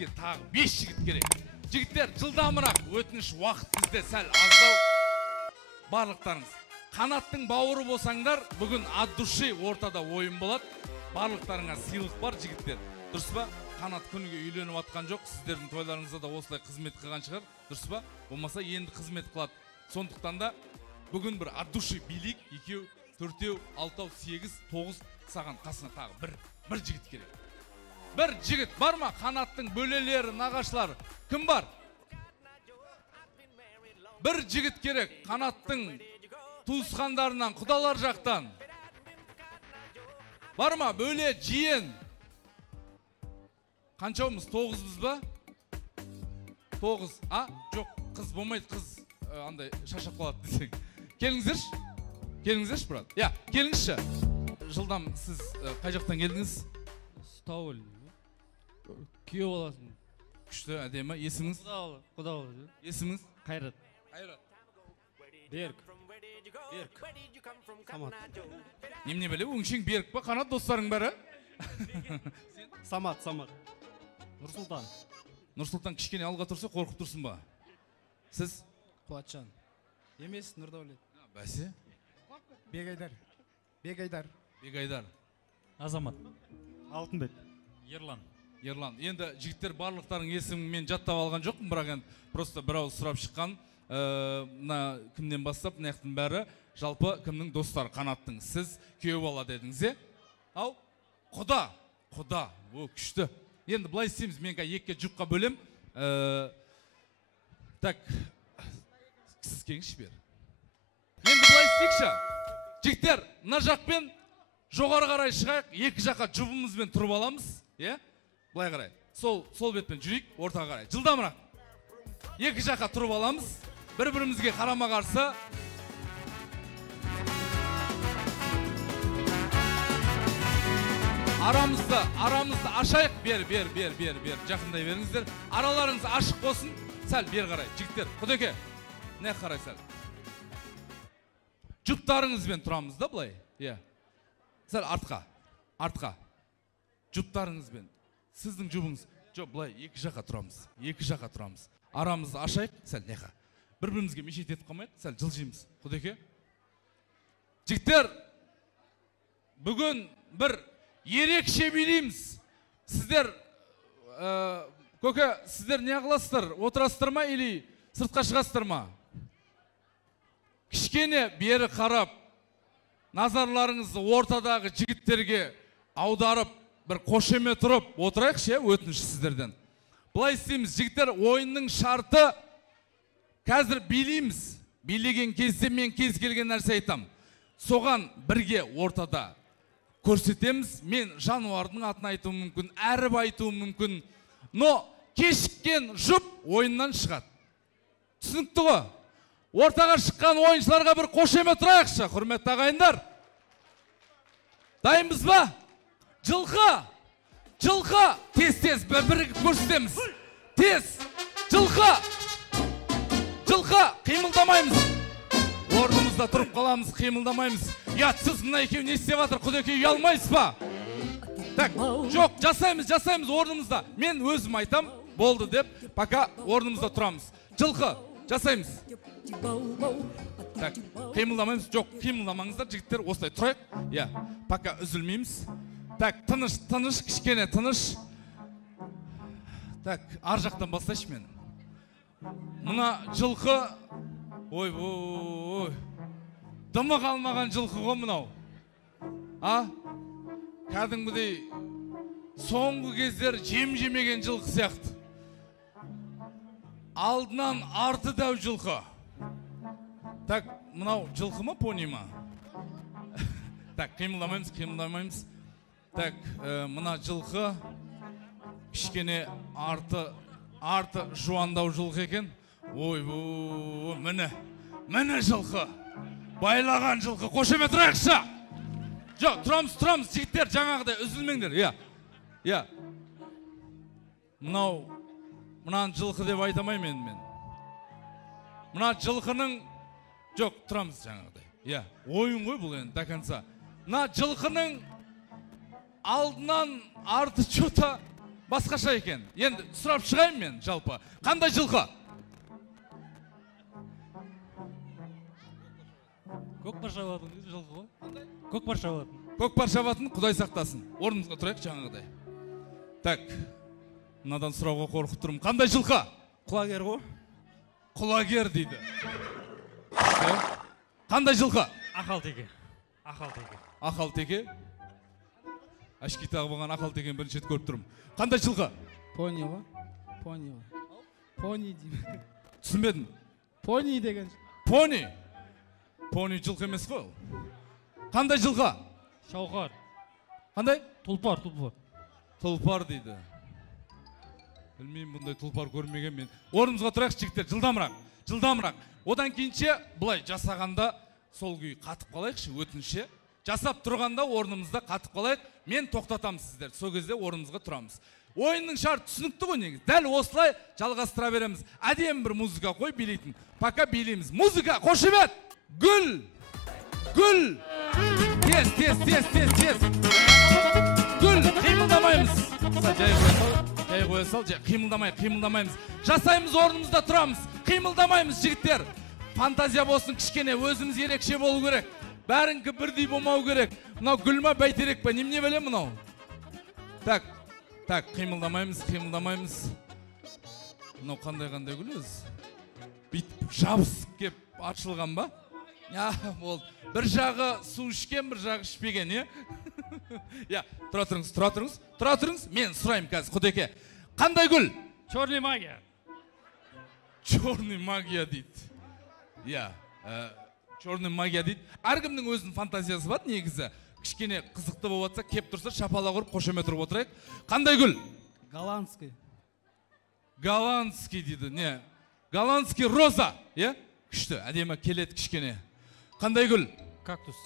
бізге тағы 5 жігіт керек. Жігіттер, жылдамырақ, өтініш уақыт бізде сәл аздау. Барлықтарыңыз қанаттың бауыры болсаңдар, бүгін от души ортада ойын болады. Барлықтарыңа сыйлық бар, жігіттер. Дұрыс па? Қанат күніге үйленіп атқан жоқ. Сіздердің тойларыңызда да осылай қызмет қылған шығар. Дұрыс па? Болмаса енді қызмет қылады. Сондықтан да бүгін бір от души билік, 2, 4, 6, 8, 9 саған қасына тағы бір жігіт керек. Бір жігіт бар ма? Қанаттың бөлелері, нағашылары. Кім бар? Бір жігіт керек. Қанаттың туысқандарынан, құдалар жақтан. Бар ма? Бөле, жиен. Қаншаумыз? 9-біз ба? 9. А? Жоқ, қыз болмайды, қыз андай шашап қалады десең. Келіңіздерші? Келіңіздерші, брат? Я, келіңізші. Жылдам сіз қай жақтан келдіңіз? Стаул. Күйеу боласың. Күшті, әдемі. Есіміңіз? Құдалы. Есіміңіз? Қайрат. Берік. Самат. Немене біле, өңшең Берік па? Қанат достарың бәрі? Самат. Нұрсұлтан. Нұрсұлтан кішкене алға тұрса қорқып тұрсын ба? Сіз? Қуатжан. Емес, Нұрдәулет. Бәсе? Бегайдар. Азамат. Алтынбек. Ерлан. Енді жігіттер барлықтарың есімін мен жаттап алған жоқпын, бірақ енді просто бір ауыз сұрап шыққан. Мына кімнен бастап, мынаяқтың бәрі жалпы кімнің достары Қанаттың. Сіз күйеу бала дедіңіз, е? Ау? Құда. О, күшті. Енді былай істейміз, мен екіге жұпқа бөлем. Так, сіз кеңші бер. Енді былай істейікші. Жігіттер, мына жақпен жоғары қарай шығайық, екі жаққа жұбымызбен тұрып аламыз. Былай қарай. Сол бетпен жүрейік, ортаға қарай. Жылдамырақ. Екі жаққа тұрып аламыз. Бір-бірімізге қарама қарсы. Арамызды ашайық. Бер. Жақындай беріңіздер. Араларыңыз ашық болсын. Сәл бер қарай. Жігіттер, Құдеке. Не қарай сәл. Жұптарыңызбен тұрамыз да бұлай. Сәл артқа. Жұптарыңызбен. Сіздің жұбыңыз. Жоқ, бұлай екі жаққа тұрамыз. Арамызды ашайық. Сәл неқа. Бір-бірімізге мешет етіп қалмайық. Сәл жылжимыз. Құдеке. Жігіттер, бүгін бір ерекше билейміз. Сіздер, көке, сіздер не қыласыздар? Отырасыздар ма или сыртқа шығасыздар ма? Кішкене бері қарап, назарларыңызды ортадағы жігіттерге аударып, бір қошеме тұрып, отырайықшы, өтініш сіздерден. Бұлай істейміз, жігіттер, ойынның шарты қазір билейміз. Билеген кезде мен кез келген нәрсе айтам. Соған бірге ортада көрсетеміз. Мен жануардың атын айтуым мүмкін, әріп айтуым мүмкін. Но кешіккен жұп ойыннан шығады. Түсінікті ғой? Ортаға шыққан ойыншыларға бір қошеме тұрайықшы, құрметті ағайындар. Дайынбыз ба? Жылқы, тез, бірге көрсетеміз. Тез, жылқы, қимылдамаймыз. Орнымызда тұрып қаламыз, қимылдамаймыз. Сіз мына екеу не істеп жатыр, Құдеке, ұялмайсыз ба? Так, жоқ, жасаймыз орнымызда. Мен өзім айтам, болды деп, пока орнымызда тұрамыз. Жылқы, жасаймыз. Так, қимылдамаймыз. Жоқ, қимылдамаңыздар, жігіттер, осылай тұрайық. Пока үзілмейміз. Так, тыныш, кішкене тыныш. Так, ар жақтан бастайшы мен. Мына жылқы, ой, дымы қалмаған жылқы ғой мынау. Кәдімгідей соңғы кездер жем-жемеген жылқы сияқты. Алдынан арты дәу жылқы. Так, мынау жылқы ма, пони ма? Так, қимылдамаймыз. Так, мына жылқы кішкене арты жуандау жылқы екен. Ой, міне жылқы. Байлаған жылқы. Қошеме тұрайықшы. Жоқ, тұрамыз, жігіттер, жаңағыдай үзілмеңдер. Мұнан жылқы деп айтамаймын мен. Мұна жылқының... Жоқ, тұрамыз жаңағыдай. Ойын ғой бұл енді, до конца. Мұна жылқының алдынан арты чота басқаша екен. Енді сұрап шығайын мен жалпы. Қандай жылқы? Көкпар шабатын жылқы ғой. Көкпар шабатын. Көкпар шабатын, Құдай сақтасын. Орнымызға тұрайық жаңағыдай. Так, мынадан сұрауға қорқып тұрмын. Қандай жылқы? Құлагер ғой. Құлагер дейді. Қандай жылқы? Ақалтеке. Ақалтеке. Ақалтеке. Ашки тағы болған Ақалтекені бірінші рет көріп тұрмын. Қандай жылқы? Пони ғой. Пони ғой. Пони деймін. Түсінбедім. Пони деген. Пони. Пони жылқы емес қой ол. Қандай жылқы? Шауқар. Қандай? Тұлпар, тұлпар. Тұлпар дейді. Білмеймін, бұндай тұлпар көрмеген мен. Орнымызға тұрайық жігіттер, жылдамырақ, жылдамырақ. Одан кейінше былай жасағанда сол күй қатып қалайықшы, өтінше. Жасап тұрғанда орнымызда қатып қалайық. Мен тоқтатам сіздер. Сол кезде орнымызға тұрамыз. Ойынның шарты түсінікті ғой негіз. Дәл осылай жалғастыра береміз. Әдем бір музыка қой билейтін. Пока билейміз. Музыка, қошемет! Гүл! Гүл! Тез, тез, тез, тез, тез. Гүл, қимылдамаймыз. Жай қоя сал, қимылдамаймыз. Жасаймыз, орнымызда тұрамыз. Қимылдамаймыз, жігіттер. Фантазия болсын кішкене, өзіміз ерекше болу керек. Бәріңкі бірдей болмау керек. Мынау гүл ма, бәйтерек па, немене білем мынау? Так, қимылдамаймыз. Мынау қандай гүл өзі? Бүйтіп жабысып кеп ашылған ба? Я, болды. Бір жағы су ішкен, бір жағы ішпеген, е? Я, тұра тұрыңыз. Мен сұрайым қазір, Құдеке. Қандай гүл? Черный магия. Черный магия дейді. Я, черный магия дейді. Әркімнің өзінің фантазиясы бар негізі. Кішкене қызықты болып жатса, кеп тұрса, шапала құрып, қошемет тұрып отырайық. Қандай гүл? Голландский. Голландский дейді, не? Голландский роза, е? Күшті, әдемі келеді кішкене. Қандай гүл? Кактус.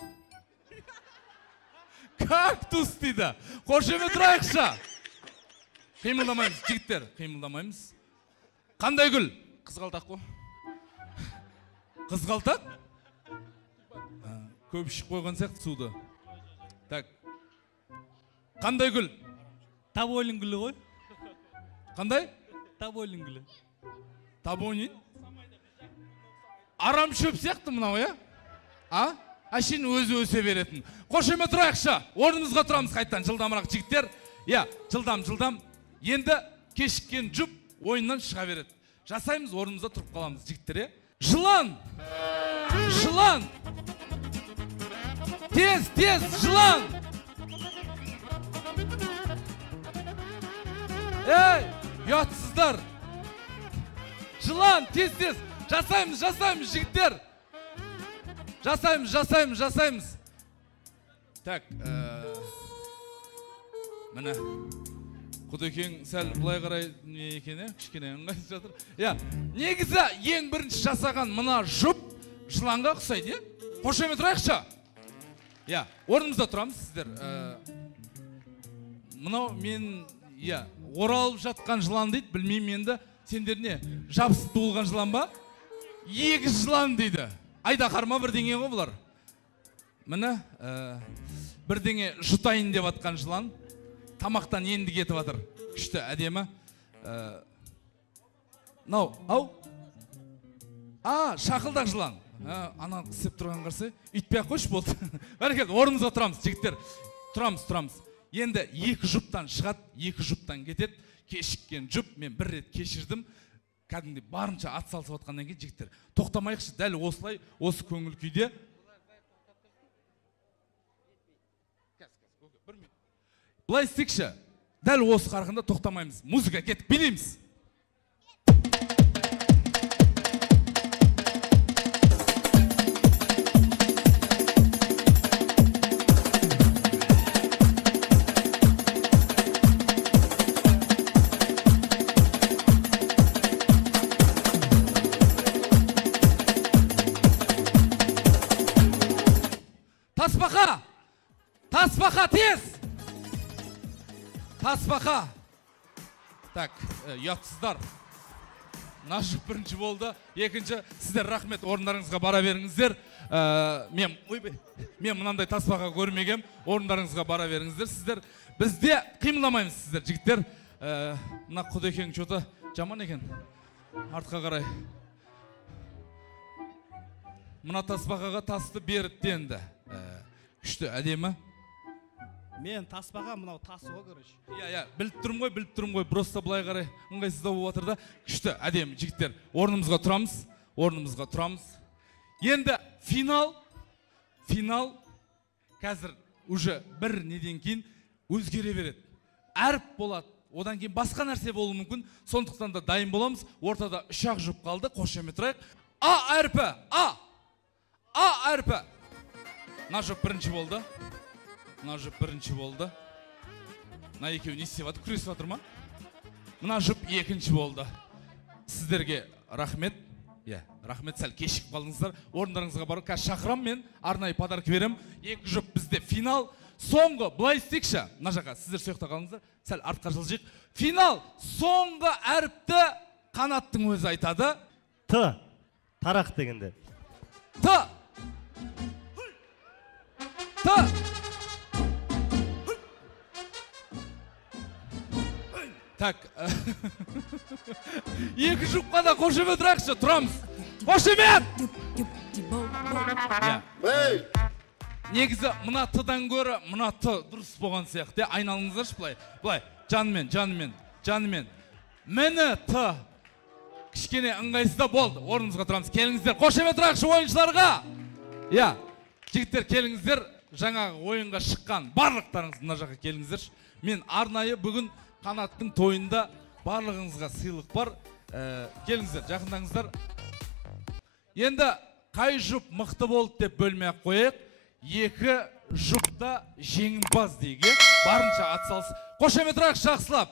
Кактус дейді. Қошемет тұрайықша. Қимылдамаймыз, жігіттер, қимылдамаймыз. Қандай гүл? Қызғалтақ қой. Қызғалтақ? Көп ішіп қойған сияқты суды. Так. Қандай гүл? Таболин гүлі ғой. Қандай? Таболин гүлі. Табонин? Арам шөп сияқты мынау, е? Әшейін өзі өсе беретін. Қошемет тұрайықша. Орнымызға тұрамыз қайттан. Жылдамырақ жігіттер. Я, жылдам. Енді кешіккен жұп ойыннан шыға береді. Жасаймыз, орнымызда тұрып қаламыз жігіттер, е? Жылан! Тез, жылан! Ей, ұятсыздар! Жылан, тез. Жасаймыз, жігіттер! Жасаймыз. Так, міне. Құдекең сәл бұлай қарай не екен, кішкене ыңғайсыз жатыр. Я, негізі ең бірінші жасаған мына жұп жыланға ұқсайды, қошемет тұрайықша. Я, орнымызда тұрамыз сіздер. Мынау мен, оралып жатқан жылан дейді, білмеймін енді. Сендер не, жабысып туылған жылан ба? Егіз жылан дейді. Айда қарма бірдеңе ғой бұлар. Міне, бірдеңе жұтайын деп атқан жылан. Тамақтан енді кетіп атыр. Күшті, әдемі. Ау? Шақылдақ жылан. Ана қысып тұрған қарсы. Үйтпей ақ қойшы болды. Бәрекелді, орнымызға тұрамыз, жігіттер. Тұрамыз. Енді екі жұптан шығады, екі жұптан кетеді. Кешіккен жұп, мен бір рет кешірдім. Кәдімде барынша ат салысып атқаннан кейін жігіттер. Тоқтамайықшы, дәл осылай, осы көңіл күйде. Бұлай істейікші, дәл осы қарқында тоқтамаймыз. Музыка кетіп билейміз. Тасбақа, тез! Тасбақа. Так, ұятсыздар. Нашық бірінші болды. Екінші, сіздер рахмет, орындарыңызға бара беріңіздер. Мен мынандай тасбақа көрмегем. Орындарыңызға бара беріңіздер. Сіздер, бізде қимылдамаймыз сіздер, жігіттер. Мына Құдекең что-то жаман екен. Артқа қарай. Мына тасбақаға тасты беріпті енді. Күшті, әдемі. Мен таспаға мынау тасуға короче. Біліп тұрмын ғой. Просто былай қарай ыңғайсыздау болып жатыр да. Күшті, әдемі жігіттер. Орнымызға тұрамыз. Енді финал қазір уже бір неден кейін өзгере береді. Әріп болады. Одан кейін басқа нәрсе болуы мүмкін. Сондықтан да дайын боламыз. Ортада үш-ақ жұп қалды. Қошемет тұрайық. А әрпі. А әрпі. Мына жұп бірінші болды. Мына екеуі не істеп жатыр? Күресіп жатыр ма? Мына жұп екінші болды. Сіздерге рахмет. Рахмет, сәл кешігіп қалдыңыздар. Орындарыңызға барып, қазір шақырам мен, арнайы подарок берем. Екі жұп бізде финал. Соңғы, былай істейікші. Мына жаққа, сіздер сояқта қалыңыздар. Сәл артқа жылжиық. Финал, соңғы әріпті Қанаттың өзі айтады. Т. Тарақ дегенде. Т. Так. Екі жұпқа да қошемет тұрайықшы, тұрамыз. Қошемет! Негізі мына Т-дан көрі, мына Т дұрыс болған сияқты. Айналыңыздаршы былай. Жанымен. Мені Т. Кішкене ыңғайсызда болды. Орнымызға тұрамыз. Келіңіздер. Қошемет тұрайықшы ойыншыларға. Жігіттер келіңіздер. Жаңағы ойынға шыққан барлықтарыңыз мына жаққа келіңіздерші. Мен арнайы бүгін Қанаттың тойында барлығыңызға сыйлық бар. Келіңіздер, жақындаңыздар. Енді қай жұп мықты болды деп бөлмей қойық. Екі жұпта жеңімпаз дейге барынша атсалыс. Қошемет тұрайықшы жақсылап.